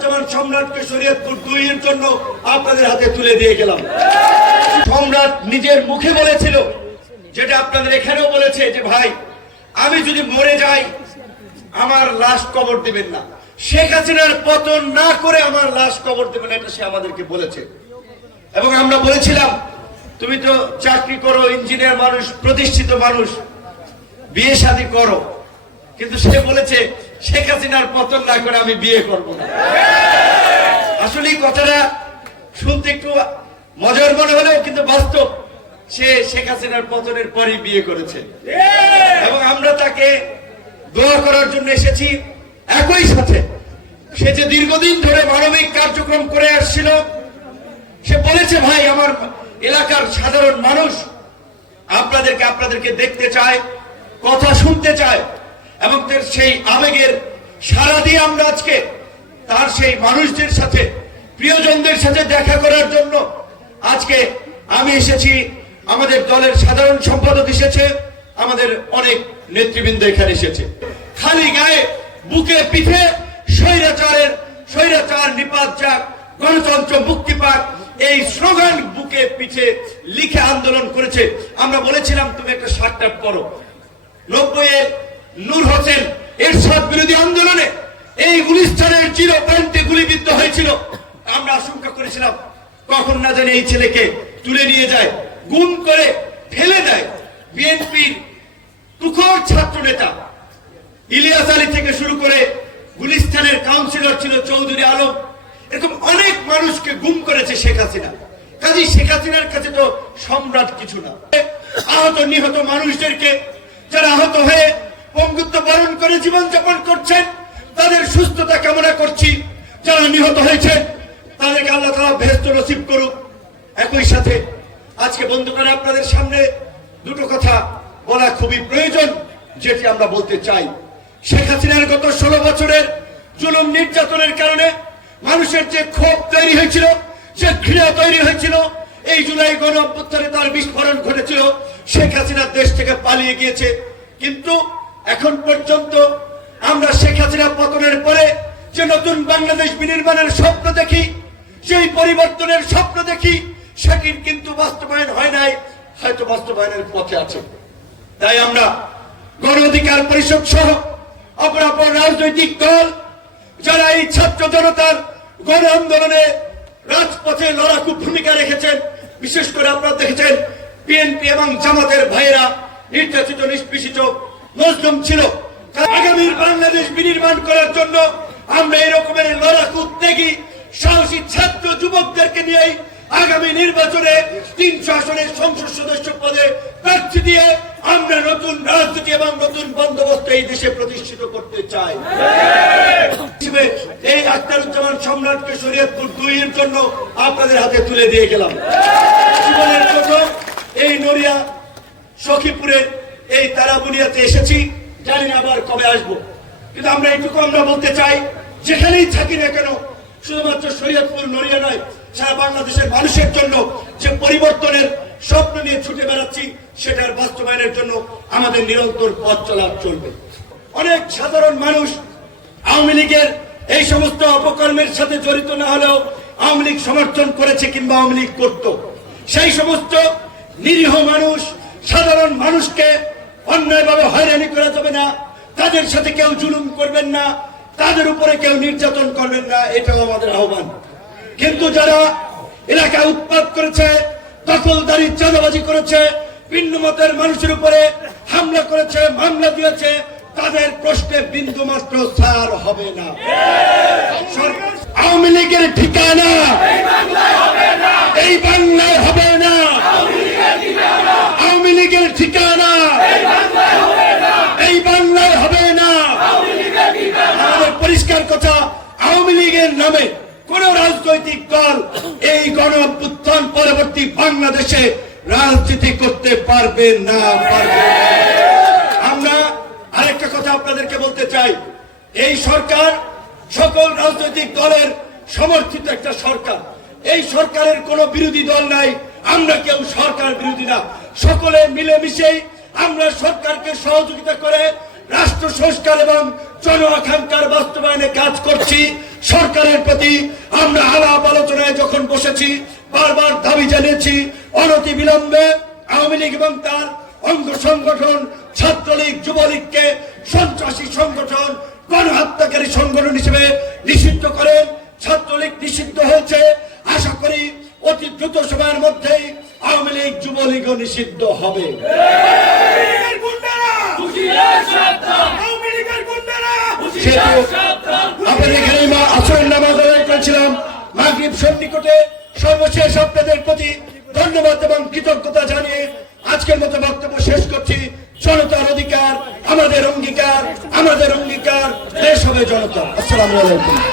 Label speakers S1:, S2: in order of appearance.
S1: আখতারুজ্জামান সম্রাটকে শরীয়তপুর দুইয়ের জন্য আপনাদের হাতে তুলে দিয়ে গেলাম। সম্রাট নিজের মুখে বলেছিল, যেটা আপনাদের এখানেও বলেছে, যে ভাই, আমি যদি মরে যাই, আমার লাশ কবর দিবেন না। শেখ হাসিনার পতন না করে আমার লাশ কবর দেবেন এটা সে আমাদেরকে বলেছে। এবং আমরা বলেছিলাম, তুমি তো চাকরি করো, ইঞ্জিনিয়ার মানুষ, প্রতিষ্ঠিত মানুষ, বিয়ে শাদী করো। কিন্তু সে বলেছে শেখ হাসিনার পতন না করে আমি বিয়ে করব না। আসলে কথাটা শুনতে একটু মজার মনে হলেও কিন্তু বাস্তব। সে শেখ হাসিনার পতনের পরই বিয়ে করেছে। এবং আমরা তাকে দোয়া করার জন্য এসেছি। একই সাথে সে যে দীর্ঘদিন ধরে মানবিক কার্যক্রম করে আসছিল, সে বলেছে, ভাই, আমার এলাকার সাধারণ মানুষ আপনাদেরকে আপনাদেরকে দেখতে চায়, কথা শুনতে চায়। এবং তার সেই আবেগের সারা দিয়ে আমরা আজকে তার সেই মানুষদের সাথে, প্রিয়জনদের সাথে দেখা করার জন্য আজকে আমি এসেছি। আমাদের দলের সাধারণ সম্পাদক এসেছে, আমাদের অনেক নেতৃবৃন্দ এখানে এসেছে। খালি গায়ে, বুকে পিঠে স্বৈরাচারের, স্বৈরাচার নিপাত যাক, গণতন্ত্র মুক্তি পাক, এই স্লোগান বুকে পিঠে লিখে আন্দোলন করেছে। আমরা বলেছিলাম, তুমি একটা শার্ট করো নব্বই নূর হোসেন এরশাদ বিরোধী আন্দোলনে এই গুলিস্তানের চির প্রান্তে গুলিবিদ্ধ হয়েছিল। আমরা আশঙ্কা করেছিলাম, কখন না জানি এই ছেলেকে তুলে নিয়ে যায়, গুম করে ফেলে দেয় বিএনপির তুখর ছাত্র নেতা ইলিয়াস আলী থেকে শুরু করে গুলিস্তানের কাউন্সিলর ছিল চৌধুরী আলম। এরকম অনেক মানুষকে গুম করেছে শেখ হাসিনা। কাজী শেখ হাসিনার কাছে তো সম্রাট কিছু না। আহত নিহত মানুষদেরকে, যারা আহত হয়ে পঙ্গুত্ব বরণ করে জীবনযাপন করছেন, তাদের সুস্থতা কামনা করছি। যারা নিহত হয়েছে, তাদেরকে আল্লাহ তালা ভেস্ত নসিব করুক। একই সাথে আজকে বন্ধুগণ আপনাদের সামনে দুটো কথা বলা খুবই প্রয়োজন, যেটি আমরা বলতে চাই। শেখ হাসিনার গত ষোলো বছরের জুলুম নির্যাতনের কারণে মানুষের যে ক্ষোভ তৈরি হয়েছিল, যে ঘৃণা তৈরি হয়েছিল, এই জুলাই গণ তার বিস্ফোরণ ঘটেছিল। শেখ হাসিনা দেশ থেকে পালিয়ে গিয়েছে। কিন্তু এখন পর্যন্ত আমরা শেখ হাসিনা পতনের পরে যে নতুন বাংলাদেশ বিনির্মাণের স্বপ্ন দেখি, সেই পরিবর্তনের স্বপ্ন দেখি সেটির কিন্তু বাস্তবায়ন হয় নাই, হয়তো বাস্তবায়নের পথে আছে। তাই আমরা গণ অধিকার পরিষদ সহ অপর অপর রাজনৈতিক দল, যারা এই ছাত্র জনতার গণ আন্দোলনে রাজপথে লড়াকু ভূমিকা রেখেছেন, বিশেষ করে আপনারা দেখেছেন, বিএনপি এবং জামাতের ভাইয়েরা নির্যাতিত, নিষ্পেষিত মজলুম ছিল। আগামীর বাংলাদেশ বিনির্মাণ করার জন্য আমরা এই রকমের লড়াকু উদ্যোগী, সাহসী ছাত্র যুবকদেরকে নিয়েই আগামী নির্বাচনে তিনশো আসনের সংসদ সদস্য পদে প্রার্থী দিয়ে আমরা নতুন রাজনীতি এবং নতুন বন্দোবস্ত এই দেশে প্রতিষ্ঠিত করতে চাই। এই আখতারুজ্জামান সম্রাটকে শরীয়তপুর দুইয়ের জন্য আপনাদের হাতে তুলে দিয়ে গেলাম। জীবনের জন্য এই নড়িয়া, সখীপুরের এই তারাবুনিয়াতে এসেছি, জানি না আবার কবে আসব। কিন্তু আমরা এইটুকু আমরা বলতে চাই, যেখানেই থাকি না কেন, শুধুমাত্র শরীয়তপুর নড়িয়া নয়, সারা বাংলাদেশের মানুষের জন্য যে পরিবর্তনের স্বপ্ন নিয়ে ছুটে বেড়াচ্ছি, সেটার বাস্তবায়নের জন্য আমাদের নিরন্তর পথ চলা চলবে। অনেক সাধারণ মানুষ আওয়ামী লীগের এই সমস্ত অপকর্মের সাথে জড়িত না হলেও আওয়ামী লীগ সমর্থন করেছে কিংবা আওয়ামী লীগ করত। সেই সমস্ত নিরীহ মানুষ, সাধারণ মানুষকে অন্যায়ভাবে হয়রানি করা যাবে না। তাদের সাথে কেউ জুলুম করবেন না। তাদের উপরে কেউ নির্যাতন করবেন না। এটাও আমাদের আহ্বান। কিন্তু যারা এলাকায় উৎপাদ করেছে, দখলদারি, চাঁদাবাজি করেছে, ভিন্ন মতের মানুষের উপরে হামলা করেছে, মামলা দিয়েছে, তাদের প্রশ্নে বিন্দু মাত্র ছাড় হবে না। আওয়ামী লীগের ঠিকানা এই বাংলায় হবে না আওয়ামী লীগের ঠিকানা এই বাংলায় হবে না আমাদের পরিষ্কার কথা আওয়ামী লীগের নামে কোন রাজনৈতিক দল এই গণ অভ্যুত্থান পরবর্তী বাংলাদেশে রাজনীতি করতে পারবে না, পারবে আমরা আরেকটা কথা আপনাদেরকে বলতে চাই। এই সরকার সকল রাজনৈতিক দলের সমর্থিত একটা সরকার। এই সরকারের কোনো বিরোধী দল নাই। আমরা কেউ সরকার বিরোধী না। সকলে মিলেমিশেই আমরা সরকারকে সহযোগিতা করে রাষ্ট্র সংস্কার এবং জন আকাঙ্ক্ষার বাস্তবায়নে কাজ করছি। সরকারের প্রতি আমরা আলাপ আলোচনায় যখন বসেছি, বারবার দাবি জানিয়েছি, অনতি বিলম্বে আওয়ামী লীগ এবং তার অঙ্গ সংগঠন, ছাত্রলীগ, যুবলীগকে সন্ত্রাসী সংগঠন, গণহত্যাকারী সংগঠন হিসেবে নিষিদ্ধ করেন। ছাত্রলীগ নিষিদ্ধ হয়েছে। আশা করি অতি দ্রুত সময়ের মধ্যেই আওয়ামী লীগ, যুবলীগও নিষিদ্ধ হবে সেহেতু আপনাদের এখানে মা আসরের নামাজ আদায় করেছিলাম মাগরীব সন্নিকটে সর্বশেষ আপনাদের প্রতি ধন্যবাদ এবং কৃতজ্ঞতা জানিয়ে আজকের মতো বক্তব্য শেষ করছি। জনতার অধিকার, আমাদের অঙ্গীকার আমাদের অঙ্গীকার, দেশ হবে জনতা আসসালামু আলাইকুম।